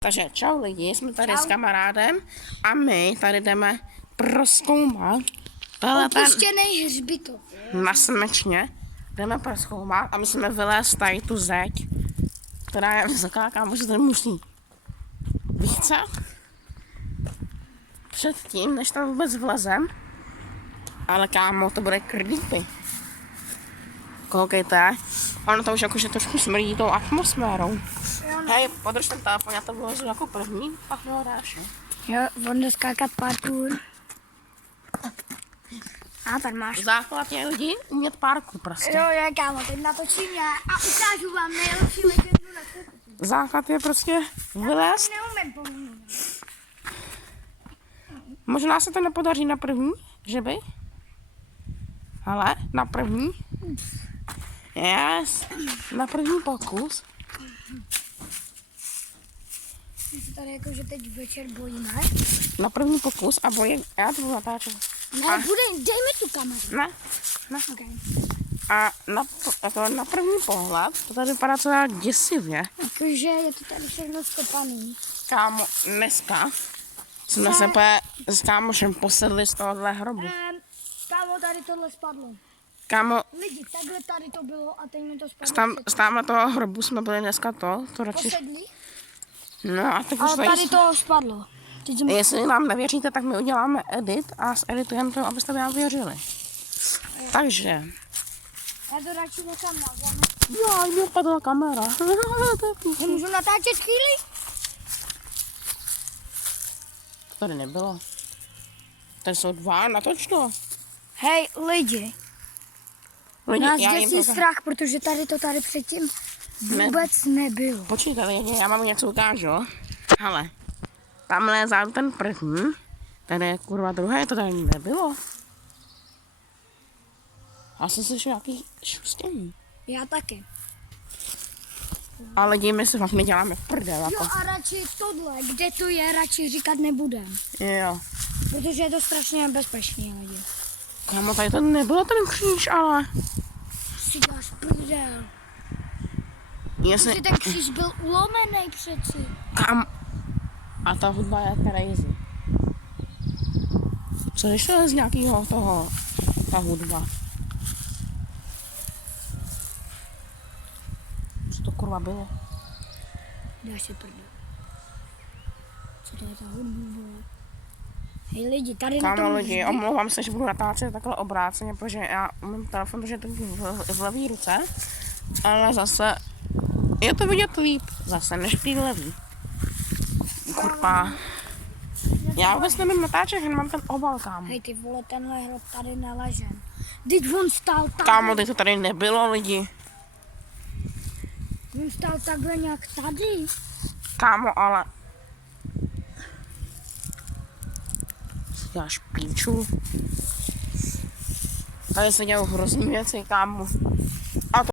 Takže čau lidi, jsme tady s kamarádem a my tady jdeme prozkoumat Opuštěnej hřbitov. na Smečně. Jdeme prozkoumat a musíme vylézt tady tu zeď, která je vysoká, kámo, že tady musí více. Předtím, než tam vůbec vlezem, ale kámo, to bude creepy. Koukejte, ono to už jakože trošku smrdí tou atmosférou. Hej, podrž ten telefon, já to vyložu jako první, pak ho dáš. Jo, on jde skákat parkour. A tady máš. Základ je lidi umět parkour prostě. Jo, kámo, teď natočím já a ukážu vám nejlepší legendu na světě. Základ je prostě vylézt. Neumím pomůžu. Možná se to nepodaří na první, že by? Ale na první. Yes. Na první pokus. My se tady jakože teď večer bojíme. Na první pokus a bojím. Já to budu natáčet. Ne, dej mi tu kameru. Ne. Okay. A na první pohled to tady vypadá celá děsivě. Jakože je to tady všechno stopaný. Kámo, dneska jsme se s kámošem posedli z tohohle hrobu. Kámo, tady tohle spadlo. Kámo, Lidi, takhle tady to bylo a teď mi to spadlo. z tamhle toho hrobu jsme byli dneska to radši. Posedli. No a teď už Ale tady to spadlo. Jestli nám nevěříte, tak my uděláme edit a editujeme to, abyste nám věřili. Takže. Já to radši nechám na zemi. Jo, mě padla kamera. Můžu natáčet chvíli? To tady nebylo. Tady jsou dva, natoč to. Hej, lidi. Nás děsí strach, protože tady předtím vůbec nebylo. Počkejte lidi, já vám něco ukážu. Hele, tamhle je zádu ten první. Tady je kurva druhé, to tady nebylo. Já jsem slyšel nějaký šustění. Já taky. Ale lidi, my si fakt neděláme prdel. Jako. Jo a radši tohle, kde to je, radši říkat nebudem. Jo. Protože je to strašně nebezpečný, lidi. Kámo, tady to nebylo ten kříž, ale. Si děláš prdel. Jestli... Protože ten kříž byl ulomený přeci. A ta hudba je crazy. Co když to je z nějakého toho, ta hudba? Co to kurva bylo? Dáš si prdel. Co to je ta hudba? Hej lidi, tady na tom... Kámo lidi, omlouvám se, že budu natáčet takhle obráceně, protože já umím telefon držet v levý ruce, ale zase je to vidět líp, zase než v té levý. Kurva. Já vůbec nemám natáčet, že nemám ten obal, kámo. Hej ty vole, tenhle hrob tady neležen. Teď on stál takhle. Kámo, teď to tady nebylo, lidi. On stál takhle nějak tady. Kámo, ale... Já špíču. Tady se dělou hrozný věci, kámo. A to